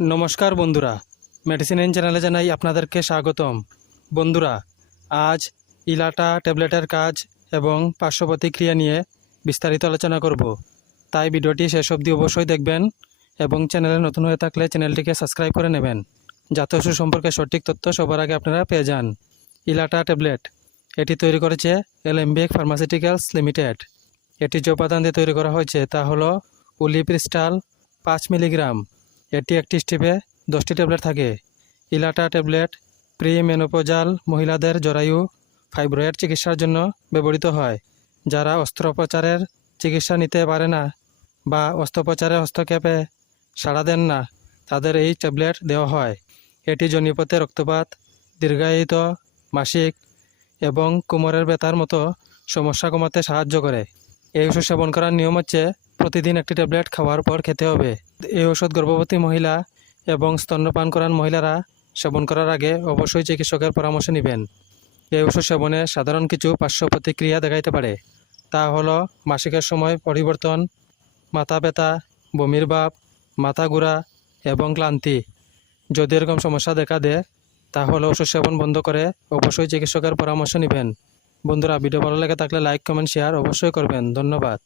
নমস্কার বন্ধুরা। Medicine in চ্যানেলে জানাই আপনাদেরকে স্বাগতম। বন্ধুরা, আজ ইলাটা ট্যাবলেটের কাজ এবং পার্শ্ব প্রতিক্রিয়া নিয়ে বিস্তারিত আলোচনা করব। তাই ভিডিওটি শেষ অবধি অবশ্যই দেখবেন এবং চ্যানেলে নতুন হয়ে থাকলে চ্যানেলটিকে সাবস্ক্রাইব করে নেবেন। যাতে ওষুধ সম্পর্কে সঠিক তথ্য সবার আগে আপনারা পেয়ে যান। ইলাটা ট্যাবলেট, এটি তৈরি করেছে এলএমবিএক ফার্মাসিউটিক্যালস লিমিটেড এটি যে উপাদান দিয়ে তৈরি করা হয়েছে তা হলো উলিপ্রিস্টাল পাঁচ মিলিগ্রাম। এটি একটি স্টিপে দশটি ট্যাবলেট থাকে। ইলাটা ট্যাবলেট প্রি মেনোপোজাল মহিলাদের জরায়ু ফাইব্রয়েড চিকিৎসার জন্য ব্যবহৃত হয়, যারা অস্ত্রোপচারের চিকিৎসা নিতে পারে না বা অস্ত্রোপচারে হস্তক্ষেপে সাড়া দেন না, তাদের এই ট্যাবলেট দেওয়া হয়। এটি জনিপথে রক্তপাত, দীর্ঘায়িত, মাসিক এবং কোমরের ব্যথার মতো সমস্যা কমাতে সাহায্য করে। এই ওষুধ সেবন করার নিয়ম হচ্ছে প্রতিদিন একটি ট্যাবলেট খাওয়ার পর খেতে হবে। এই ওষুধ গর্ভবতী মহিলা এবং স্তন্যপান করান মহিলারা সেবন করার আগে অবশ্যই চিকিৎসকের পরামর্শ নেবেন। এই ওষুধ সেবনে সাধারণ কিছু পার্শ্ব প্রতিক্রিয়া দেখাইতে পারে। তা হলো মাসিকের সময় পরিবর্তন, মাথা ব্যথা, বমির ভাব, মাথা ঘোরা এবং ক্লান্তি। যদি এরকম সমস্যা দেখা দেয়, তাহলে ওষুধ সেবন বন্ধ করে অবশ্যই চিকিৎসকের পরামর্শ নেবেন। বন্ধুরা, ভিডিও ভালো লেগে থাকলে লাইক, কমেন্ট, শেয়ার অবশ্যই করবেন। ধন্যবাদ।